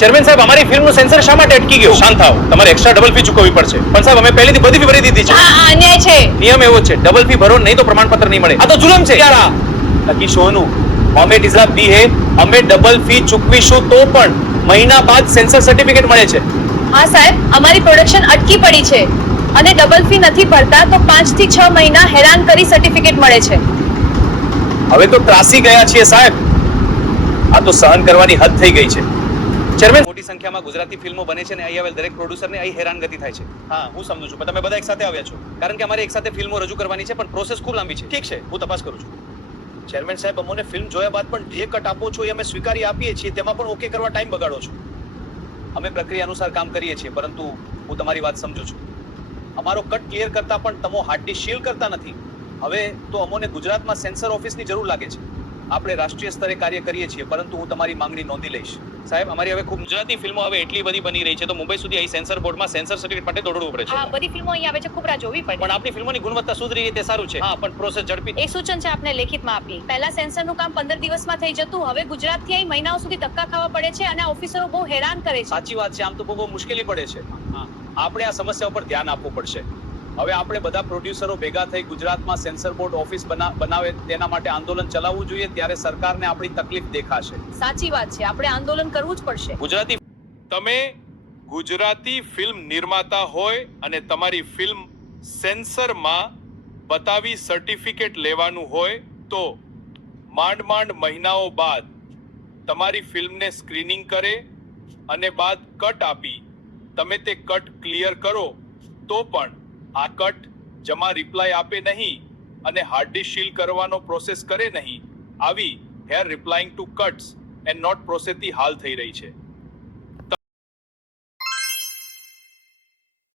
Chairman સાહેબ અમારી ફિલ્મનું સેન્સર શા માટે અટકી ગયું? શાંત થાઓ, તમારે એક્સ્ટ્રા ડબલ ફી ચૂકવવી પડશે. પણ સાહેબ અમે પહેલેથી બધી ફી ભરી દીધી છે. આ અન્યાય છે. નિયમ એવો છે, ડબલ ફી ભરો નહીં તો પ્રમાણપત્ર નહીં મળે. આ તો જુલમ છે યાર. બાકી શોનું અમે ડિઝલા બી હે, અમે ડબલ ફી ચૂકવીશું તો પણ મહિના બાદ સેન્સર સર્ટિફિકેટ મળે છે. હા સાહેબ, અમારી પ્રોડક્શન અટકી પડી છે અને ડબલ ફી નથી ભરતા તો 5 થી 6 મહિના હેરાન કરી સર્ટિફિકેટ મળે છે. હવે તો ત્રાસી ગયા છીએ સાહેબ. આ તો સહન કરવાની હદ થઈ ગઈ છે. ચેરમેન, મોટી સંખ્યામાં ગુજરાતી ફિલ્મો બને છે ને અહીં આવેલ દરેક પ્રોડ્યુસરને અહીં હેરાનગતિ થાય છે. હા, હું સમજુ છું, પણ તમે બધા એક સાથે આવ્યા છો કારણ કે અમારે એક સાથે ફિલ્મો રજૂ કરવાની છે, પણ પ્રોસેસ ખૂબ લાંબી છે. ઠીક છે, હું તપાસ કરું છું. ચેરમેન સાહેબ, અમોને ફિલ્મ જોયા બાદ પણ જે કટ આપો છો એ અમે સ્વીકારી આપીએ છીએ, તેમાં પણ ઓકે કરવા ટાઈમ બગાડો છો. અમે પ્રક્રિયા અનુસાર કામ કરીએ છીએ, પરંતુ હું તમારી વાત સમજુ છું. અમારો કટ ક્લિયર કરતા પણ તમો હાર્ડલી શીલ કરતા નથી. હવે તો અમોને ગુજરાતમાં સેન્સર ઓફિસની જરૂર લાગે છે. આપણે રાષ્ટ્રીય સ્તરે કાર્ય કરીએ છીએ, પરંતુ હું તમારી માંગણી નોંધી લઈશ. સાહેબ, અમારી હવે ખૂબ ગુજરાતી ફિલ્મો હવે એટલી બધી બની રહી છે તો મુંબઈ સુધી અહીં સેન્સર બોર્ડમાં સેન્સર સર્ટિફિકેટ માટે દોડવું પડે છે. હા, બધી ફિલ્મો અહીં આવે છે, ખૂબ રાહ જોવી પડે. પણ આપણી ફિલ્મોની ગુણવત્તા સુધરી રીતે સારું છે. હા, પણ પ્રોસેસ ઝડપી. એક સૂચન છે આપને લેખિતમાં આપી. પહેલા સેન્સરનું કામ 15 દિવસમાં થઈ જતું, હવે ગુજરાતથી અહીં મહિનાઓ સુધી ધક્કા ખાવા પડે છે અને ઓફિસરો બહુ હેરાન કરે છે. સાચી વાત છે, આમ તો બહુ મુશ્કેલી પડે છે. આપણે આ સમસ્યા ઉપર ધ્યાન આપવું પડશે. હવે આપણે બધા પ્રોડ્યુસરો ભેગા થઈ ગુજરાતમાં સેન્સર બોર્ડ ઓફિસ બનાવે તેના માટે આંદોલન ચલાવવું જોઈએ, ત્યારે સરકારને આપણી તકલીફ દેખાશે. સાચી વાત છે, આપણે આંદોલન કરવું જ પડશે. ગુજરાતી તમે ગુજરાતી ફિલ્મ નિર્માતા હોય અને તમારી ફિલ્મ સેન્સરમાં બતાવી સર્ટિફિકેટ લેવાનું હોય તો માંડ મહિનાઓ બાદ તમારી ફિલ્મને સ્ક્રીનિંગ કરે અને બાદ કટ આપી તમે તે કટ ક્લિયર કરો તો પણ આ કટ જમા રિપ્લાય આપે નહીં અને હાર્ડલી શીલ કરવાનો પ્રોસેસ કરે નહીં, આવી here replying to cuts and not પ્રોસેસથી હાલ થઈ રહી છે.